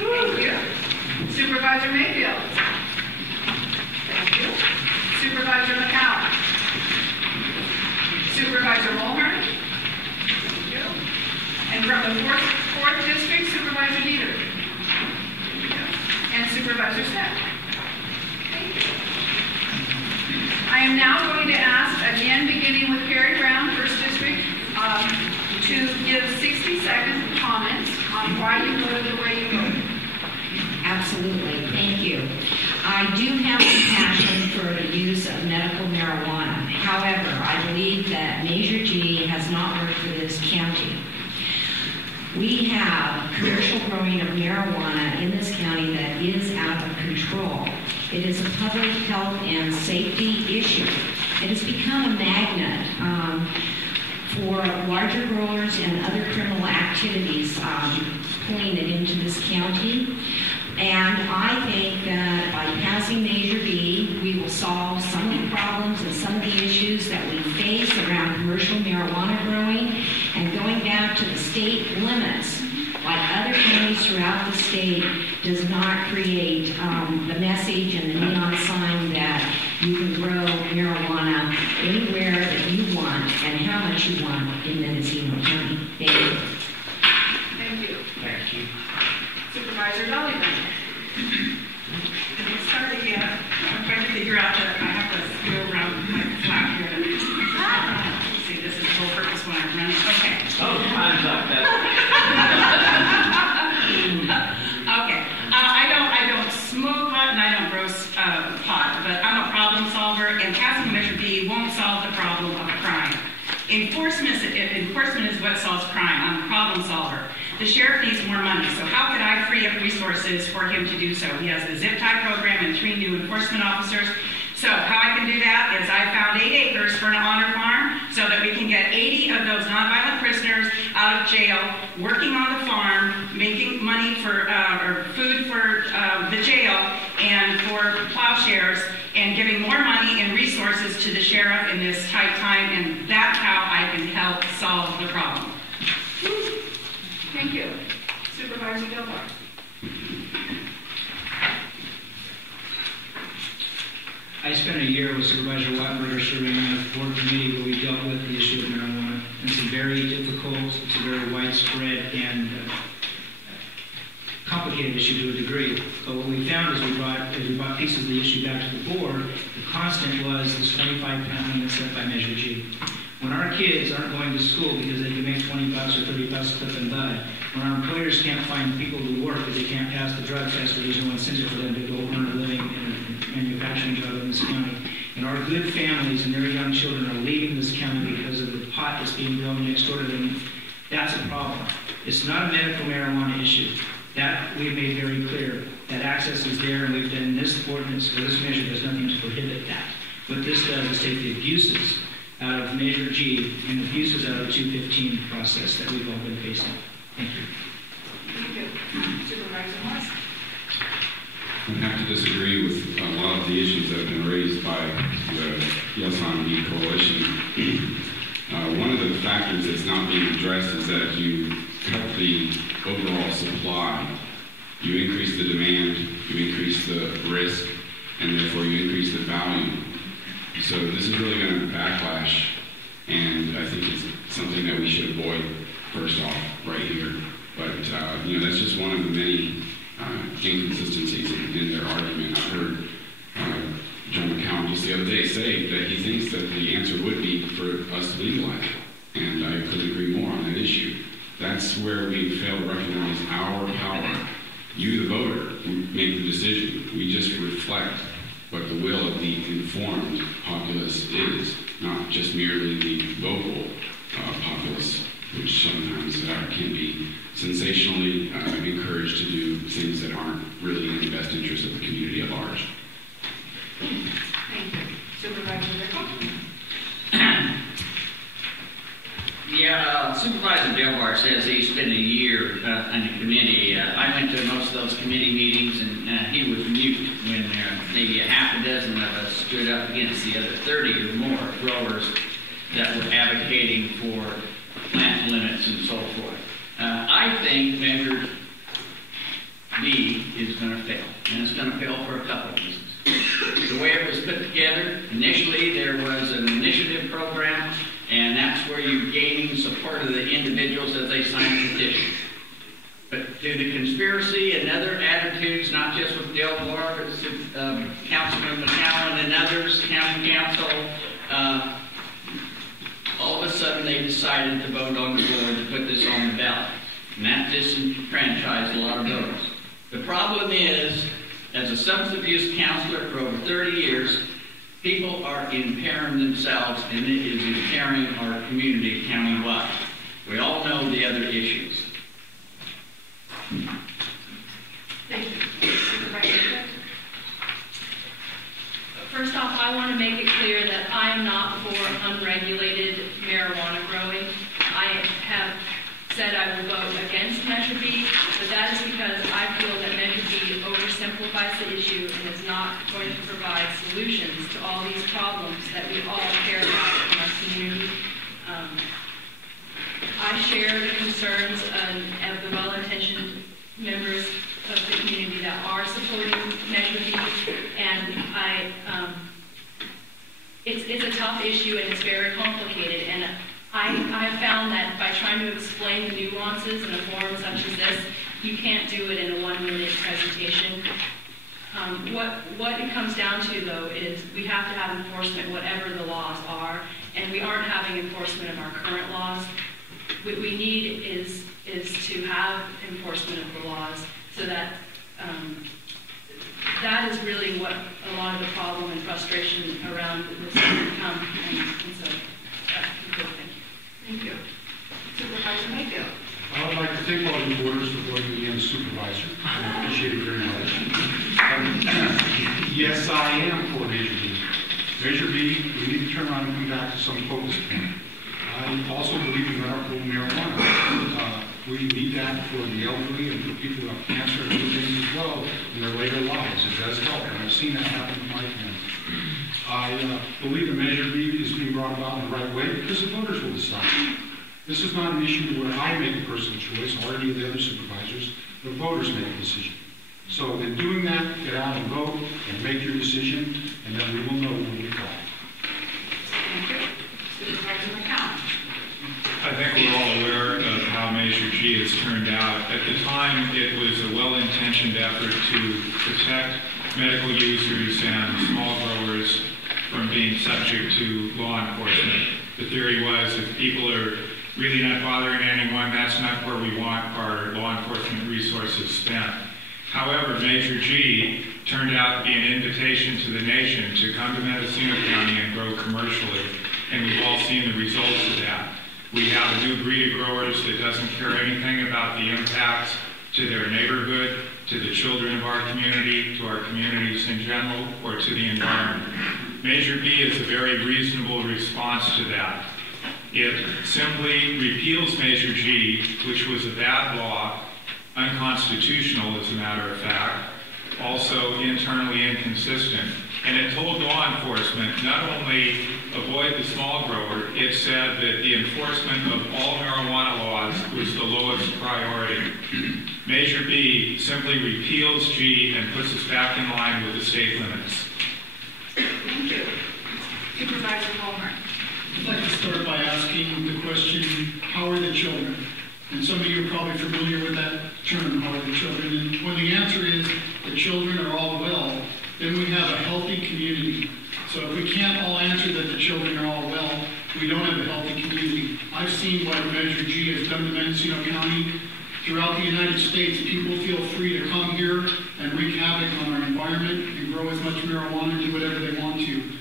Thank you. Supervisor Mayfield. Thank you. Supervisor McCallum. Supervisor Mulhern. Thank you. And from the 4th District, Supervisor Dieter. Thank you. And Supervisor Stepp. Thank you. I am now going to ask, again beginning with Carrie Brown, 1st District, to give 60-second comments on why you voted the way you voted. Absolutely. Thank you. I do have compassion for the use of medical marijuana. However, I believe that Measure G has not worked for this county. We have commercial growing of marijuana in this county that is out of control. It is a public health and safety issue. It has become a magnet for larger growers and other criminal activities pulling it into this county. And I think that by passing Measure B, we will solve some of the problems and some of the issues that we face around commercial marijuana growing. And going back to the state limits, like other counties throughout the state, does not create the message and the neon sign that you can grow marijuana anywhere that you want and how much you want in Mendocino County. Thank you. Thank you. Thank you. Supervisor Dollyman. Start again. I'm trying to figure out that I have to go around my flat here. See, this is the whole purpose when I'm running. Okay. Oh, time's up. Okay. I don't smoke pot and I don't grow pot, but I'm a problem solver, and passing Measure B won't solve the problem of crime. Enforcement is what solves crime. I'm a problem solver. The sheriff needs more money, so how could I free up resources for him to do so? He has the zip tie program and 3 new enforcement officers. So how I can do that is I found 8 acres for an honor farm so that we can get 80 of those nonviolent prisoners out of jail, working on the farm, making money for or food for the jail and for plowshares, and giving more money and resources to the sheriff in this tight time, and that's how I can help solve the problem. Thank you. Supervisor Gilmore. I spent a year with Supervisor Wattenberger serving on a board committee where we dealt with the issue of marijuana. It's a very difficult, it's a very widespread and complicated issue to a degree. But what we found is we brought pieces of the issue back to the board. The constant was this 25-pound limit set by Measure G. When our kids aren't going to school because they can make 20 bucks or 30 bucks clip and bud, when our employers can't find people to work because they can't pass the drug test or there's no incentive for them to go earn a living in a manufacturing job in this county, and our good families and their young children are leaving this county because of the pot that's being grown next door to them, that's a problem. It's not a medical marijuana issue. That we've made very clear. That access is there, and we've done this ordinance, or this measure does nothing to prohibit that. What this does is take the abuses out of Measure G and abuses out of the 215 process that we've all been facing. Thank you. Thank you. Supervisor Morris. I have to disagree with a lot of the issues that have been raised by the Yes on Me coalition. One of the factors that's not being addressed is that if you cut the overall supply, you increase the demand, you increase the risk, and therefore you increase the value. So this is really going to backlash, and I think it's something that we should avoid first off right here. But that's just one of the many inconsistencies in their argument. I heard John McCallum just the other day say that he thinks that the answer would be for us to legalize it, and I couldn't agree more on that issue. That's where we fail to recognize our power. You, the voter, make the decision. We just reflect what the will of the informed populace is, not just merely the vocal populace, which sometimes can be sensationally encouraged to do things that aren't really in the best interest of the community at large. Thank you. Supervisor Rickle. Yeah, Supervisor Delbar says he spent a year in the committee. I went to most of those committee meetings, and he was mute when maybe a half a dozen of us stood up against the other 30 or more growers that were advocating for plant limits and so forth. I think Measure B gaining support of the individuals as they sign the petition. But due to conspiracy and other attitudes, not just with Del Moore, but Councilman McCowan and others, County Council, all of a sudden they decided to vote on the board to put this on the ballot. And that disenfranchised a lot of voters. The problem is, as a substance abuse counselor for over 30 years, people are impairing themselves, and it is impairing our community countywide. We all know the other issues. Thank you. Supervisor. First off, I want to make it clear that I am not for unregulated marijuana growing. I have said I will vote against Measure B, but that is because I feel that Measure B oversimplifies the issue and is not going to provide solutions to all these problems that we all care about in our community. I share the concerns of the well-intentioned members of the community that are supporting Measure B, and it's a tough issue and it's very complicated, and I have found that by trying to explain the nuances in a forum such as this, you can't do it in a 1-minute presentation. What it comes down to, though, is we have to have enforcement whatever the laws are, and we aren't having enforcement of our current laws. What we need is to have enforcement of the laws so that that is really what a lot of the problem and frustration around this has become. And so that's good. Thank you. Supervisor Mayfield. I would like to thank all the boarders for voting me in as supervisor. I appreciate it very much. Yes, I am for Measure B. Measure B, we need to turn around and come back to some focus point. I also believe in medical marijuana. We need that for the elderly and for people who have cancer and other things as well in their later lives. It does help, and I've seen that happen in my family. I believe the Measure B is being brought about in the right way because the voters will decide. This is not an issue where I make a personal choice or any of the other supervisors. The voters make a decision. So in doing that, get out and vote and make your decision, and then we will know when we call. Thank you. Supervisor McCown. I think we're all aware of how Measure G has turned out. At the time, it was a well-intentioned effort to protect medical users and small growers from being subject to law enforcement. The theory was if people are really not bothering anyone, that's not where we want our law enforcement resources spent. However, Measure G turned out to be an invitation to the nation to come to Mendocino County and grow commercially, and we've all seen the results of that. We have a new breed of growers that doesn't care anything about the impacts to their neighborhood, to the children of our community, to our communities in general, or to the environment. Measure B is a very reasonable response to that. It simply repeals Measure G, which was a bad law, unconstitutional as a matter of fact, also internally inconsistent. And it told law enforcement not only avoid the small grower, it said that the enforcement of all marijuana laws was the lowest priority. Measure B simply repeals G and puts us back in line with the state limits. Thank you. Supervisor Palmer. I'd like to start by asking the question, how are the children? And some of you are probably familiar with that term, how are the children? And when the answer is the children are all well, then we have a healthy community. So if we can't all answer that the children are all well, we don't have a healthy community. I've seen what Measure G has done to Mendocino County. Throughout the United States, people feel free to come here and wreak havoc on our environment and grow as much marijuana and do whatever they want to.